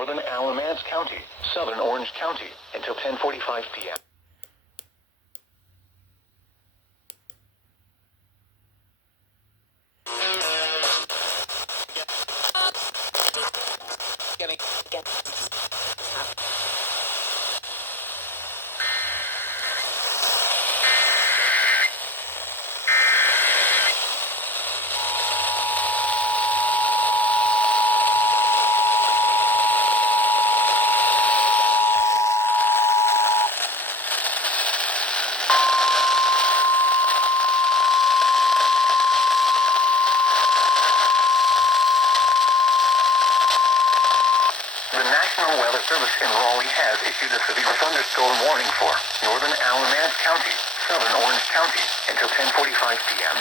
northern Alamance County, southern Orange County, until 10:45 p.m. The National Weather Service in Raleigh has issued a severe thunderstorm warning for northern Alamance County, southern Orange County, until 10:45 p.m.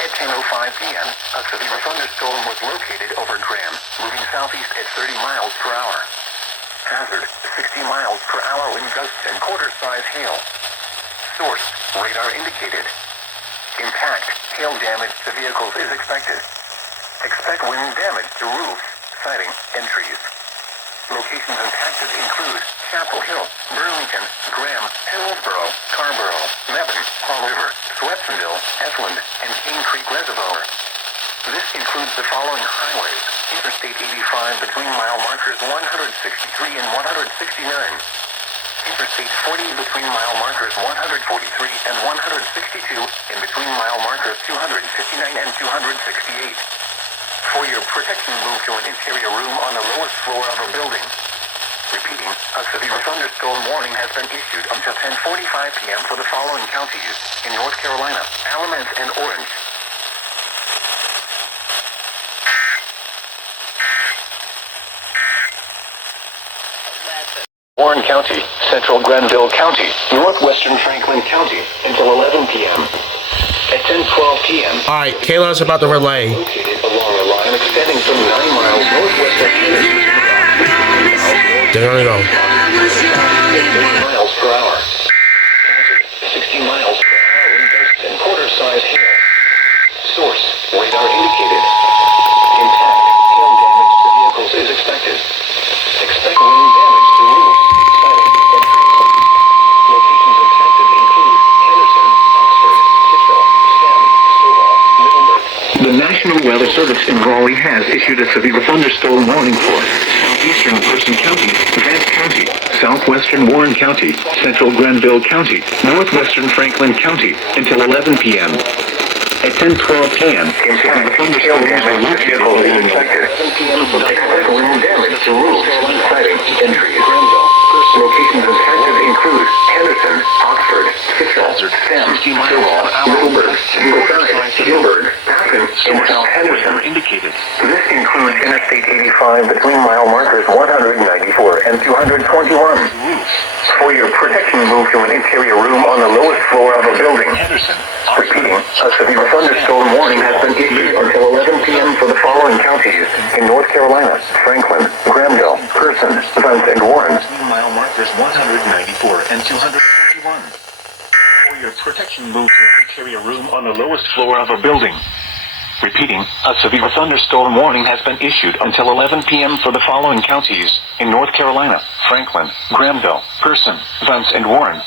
At 10:05 p.m., a severe thunderstorm was located over Graham, moving southeast at 30 miles per hour. Hazard, 60 miles per hour wind gusts and quarter-size hail. Source, radar indicated. Impact, hail damage to vehicles is expected. Expect wind damage to roofs, siding, and trees. Locations impacted include Chapel Hill, Burlington, Graham, Hillsborough, Carborough, Mebane, Fall River, Swetsonville, Esland, and Cane Creek Reservoir. This includes the following highways: Interstate 85 between mile markers 163 and 169. Interstate 40 between mile markers 143 and 162 and between mile markers 259 and 268. For your protection, move to an interior room on the lowest floor of a building. Repeating, a severe thunderstorm warning has been issued until 10:45 p.m. for the following counties in North Carolina, Alamance, and Orange. Warren County, Central Granville County, Northwestern Franklin County, until 11 p.m. At 10:12 p.m. Alright, Kayla's about to relay. Located along a line extending from 9 miles northwest of Kennedy. They're gonna go. 30 miles per hour. Hazard, 60 miles per hour wind gusts and quarter-size hail. Source, radar indicated. Impact, hail damage to vehicles is expected. Expect wind damage to roofs, siding, and trees. Locations impacted include Henderson, Oxford, Kitchell, Stem, Stovall, Middleburg. The National Weather Service in Raleigh has issued a severe thunderstorm warning for southeastern Person County, Vance County, southwestern Warren County, central Granville County, northwestern Franklin County, until 11 p.m. At 10:12 p.m., impact, hail damage to vehicles is expected. 7 p.m. Expect wind damage to roofs, siding, and trees. Locations impacted include Henderson, Oxford, Kitchell, Stem, Stovall, Middleburg, Gilbert, Patten, and South Henderson. Indicated. This includes Interstate 85 between mile markers 194 and 221. For your protection, move to an interior room on the lowest floor of a building. Repeating, a severe thunderstorm warning has been issued until 11 p.m. for the following counties in North Carolina: Franklin, Granville, Person, Vance, and Warren. Mile markers 194 and 221. For your protection, move to an interior room on the lowest floor of a building. Repeating, a severe thunderstorm warning has been issued until 11 p.m. for the following counties in North Carolina: Franklin, Granville, Person, Vance, and Warren.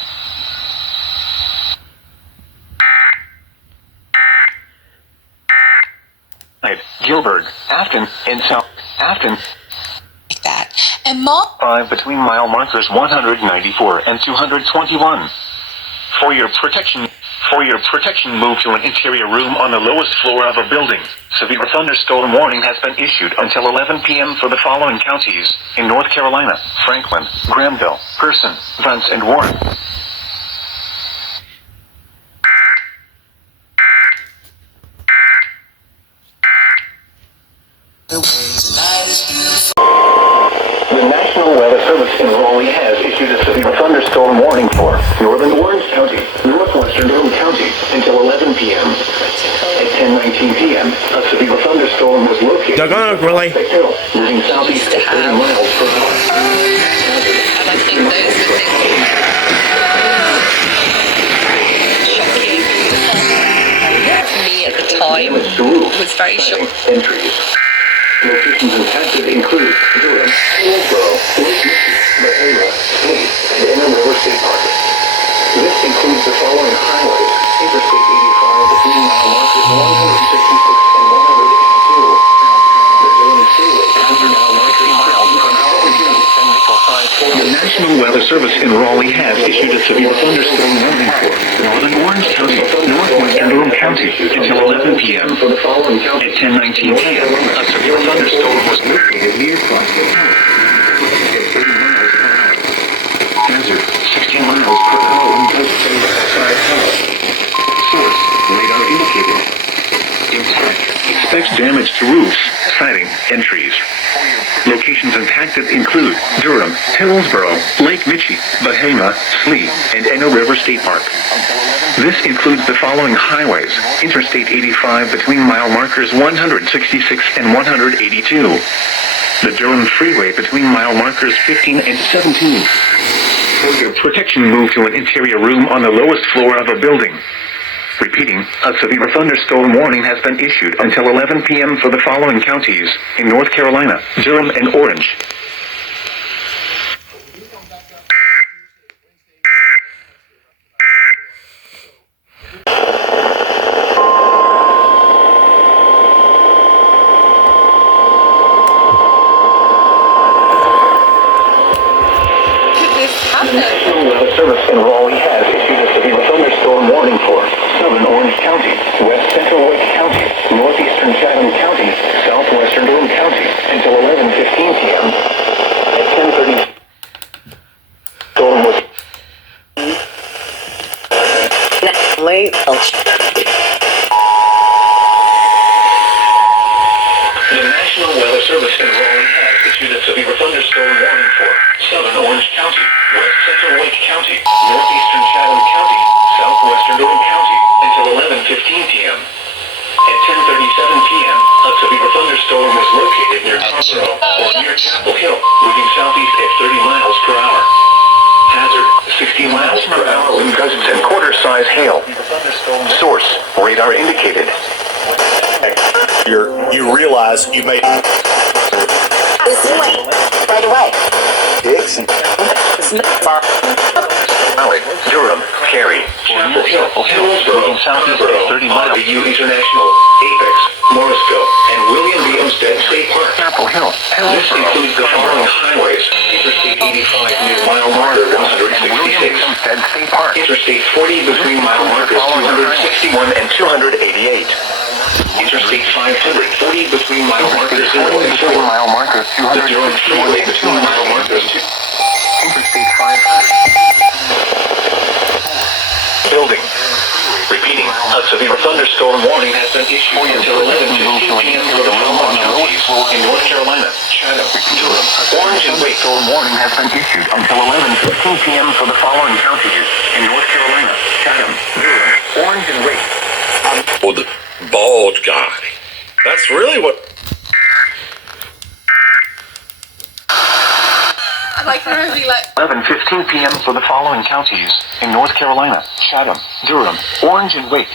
Gilbert, Afton, and South Afton. Like that. And Mark 5 between mile markers 194 and 221. For your protection, move to an interior room on the lowest floor of a building. Severe thunderstorm warning has been issued until 11 p.m. for the following counties in North Carolina: Franklin, Granville, Person, Vance, and Warren. The National Weather Service in Raleigh has issued a severe thunderstorm warning for northern Orange County, northwestern Durham County, until 11 p.m. At 10:19 p.m., a severe thunderstorm was located. They're gonna relay. Moving southeast at 30 miles per hour. and I think those are the things shocking for me at the time. Was very shocking. Entries. Locations impacted include Durham, National Weather Service in Raleigh has issued a severe thunderstorm warning for northern Orange County, northwestern Durham County until 11 p.m. At 10:19 p.m., a severe thunderstorm was located near Crossville Tower. Hazard, 16 miles per hour wind gusts outside tower. Source, radar indicated. Impact, expects damage to roofs, siding, and trees. Locations impacted include Durham, Hillsborough, Lake Michie, Bahama, Slee, and Eno River State Park. This includes the following highways: Interstate 85 between mile markers 166 and 182. The Durham Freeway between mile markers 15 and 17. For your protection, move to an interior room on the lowest floor of a building. Repeating, a severe thunderstorm warning has been issued until 11 p.m. for the following counties in North Carolina, Durham, and Orange. National Weather Service in Raleigh has issued a severe thunderstorm warning for southern Orange County, west central Wake County, northeastern Chatham County, southwestern Durham County until 11:15 p.m. At 10:30, storm was Late. The National Weather Service in Raleigh has issued a severe thunderstorm warning for southern Orange County, west central Wake County, northeastern Chatham County, southwestern Durham County until 11:15 p.m. At 10:37 p.m., a severe thunderstorm was located near Conroe or near Chapel Hill, moving southeast at 30 miles per hour. Hazard, 60 miles per hour wind gusts and quarter-size hail. Source, radar indicated. You realize you made Right away. Dixon. Valley, Durham, Cary, Chapel Hill, Hillsborough, southeast at 30 miles. RBU International, Apex, Morrisville, and William B. Olmsted State Park. Chapel Hill. This includes the following highways: Interstate 85 near mile marker 166. State Park. Interstate 40 between mile markers 261 and 288. Interstate 540 between mile markers 0 and 4. Mile markers 200. The Durham Freeway between mile markers 2. Interstate 500. Building. Repeating, a severe thunderstorm warning has been issued until 11:15 p.m. for the following counties in North Carolina, Chatham, Durham, Orange, and Wake. Thunderstorm warning has been issued until 11:15 p.m. for the following counties in North Carolina, Chatham, Durham, Orange, and Wake. Or the bald guy. That's really what. I like her be like 11:15 p.m. for the following counties in North Carolina, Chatham, Durham, Orange, and Wake.